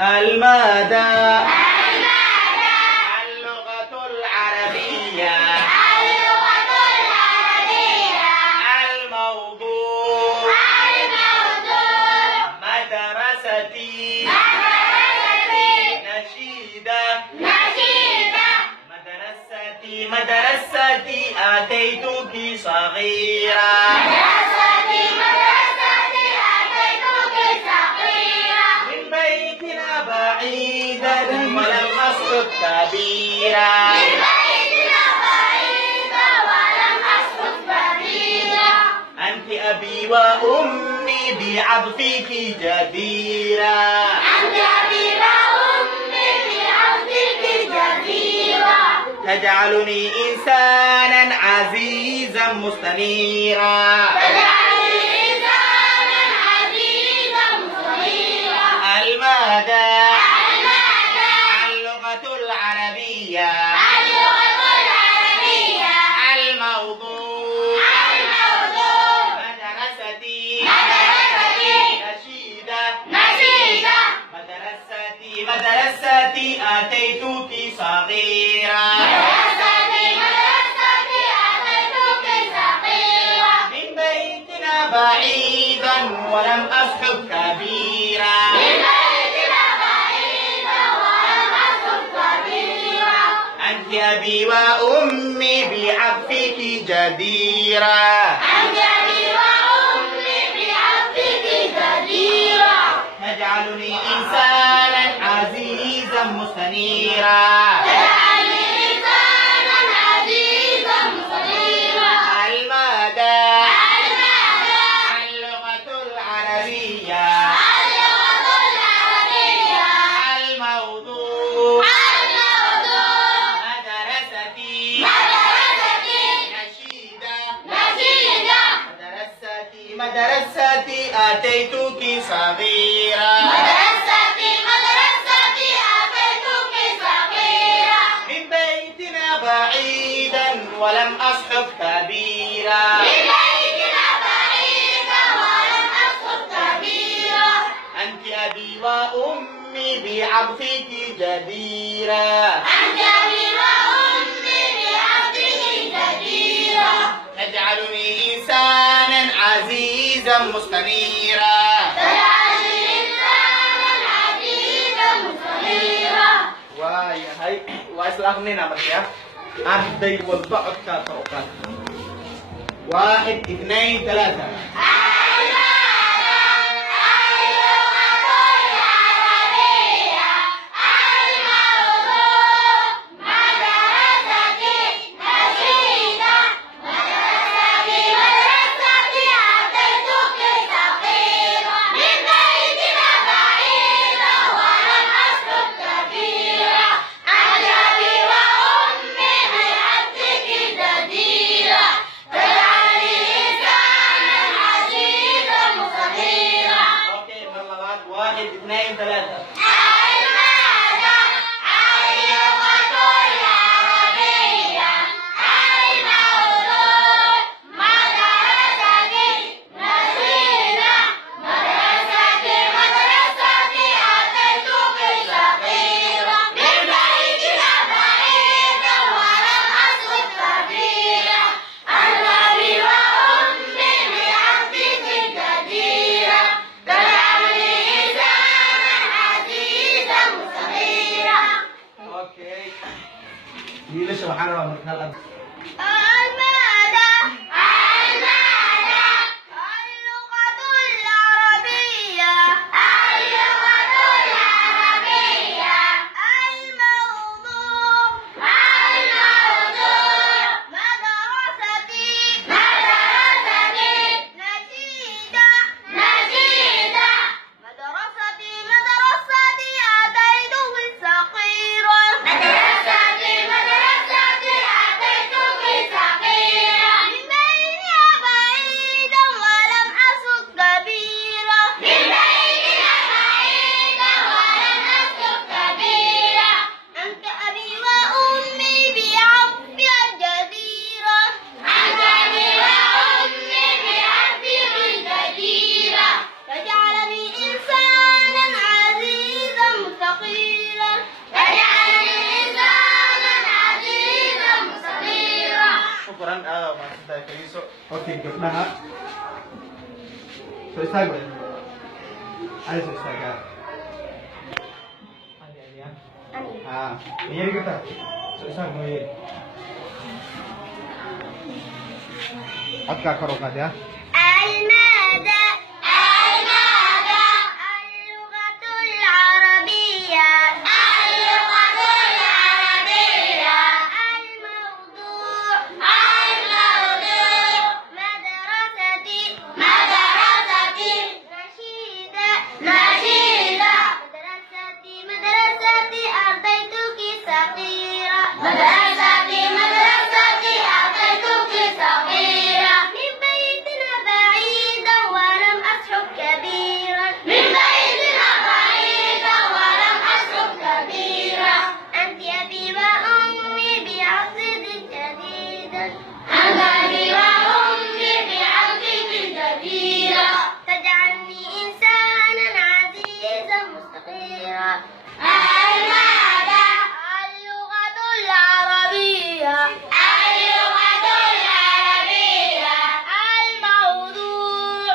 المادة اللغة العربية الموضوع مدرستي نشيدة مدرستي أتيتك صغيرة من بيتنا بعيدا ولم أسقط كبيرا أنت أبي وأمي بعطفك جديرة تجعلني إنسانا عزيزا مستنيرا المادة اللغة العربية الموضوع مدرستي نشيدة مدرستي أتيتك صغيرة من بيتنا بعيدا ولم أصحب كبيرا أنت أبي وأمي بعطفك جديرة تجعلني إنسانا عزيزا مستنيرا المادة اللغة العربية الموضوع مدرستي نشيدة مدرستي أتيتك صغيرة من بيتنا بعيدا ولم أصحب كبيرا أنت أبي وأمي بعطفك جديرة تجعلني إنسانا عزيزا مستنيرا ويا هاي واسلامني نمط يا أدي والبعض كاتوكات 1 2 3 عزيزا Okay, gabdhaha. Soo istaag ba? Ay, soo istaaga. Ani, ah. Ah, mayari kita. Soo istaag mo yun. At kakaro ka diya? المادة اللغة العربية الموضوع مدرستي نشيدة مدرستي أعطيتك صغيرة مدرستي أعطيتك صغيرة من بيتنا بعيدا ولم أصحب كبيرا أنت أبي وأمي بعصر جديدا تجعلني إنسانا عزيزا مستقيرا اللغة العربية الموضوع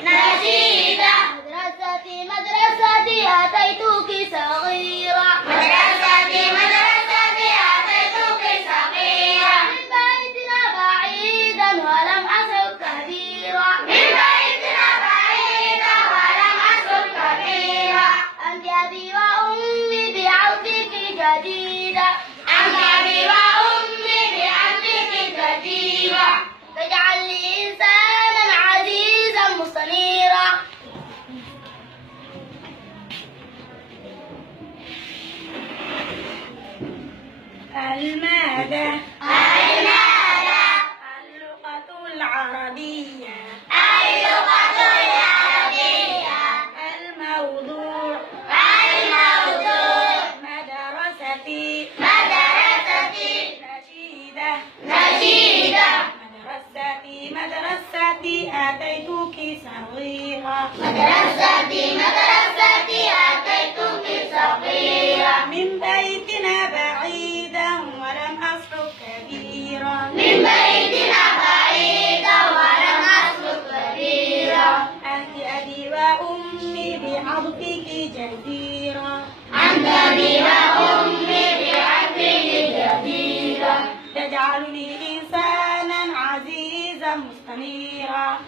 نشيدة مدرستي أتيتك صغيرة من بيتنا بعيدا ولم أصب كبيرا أنت أبي وأمي بعوفك جديدة تجعلني إنسانا عزيزا مستنيرا المادة اللغة العربية الموضوع مدرستي نشيدة مدرستي أتيتك صغيرة من بيتنا بعيدا ولم أصحب كبيرا أنت أبي وأمي بعطفك جديرا تجعلني إنسانا عزيزا مستنيرا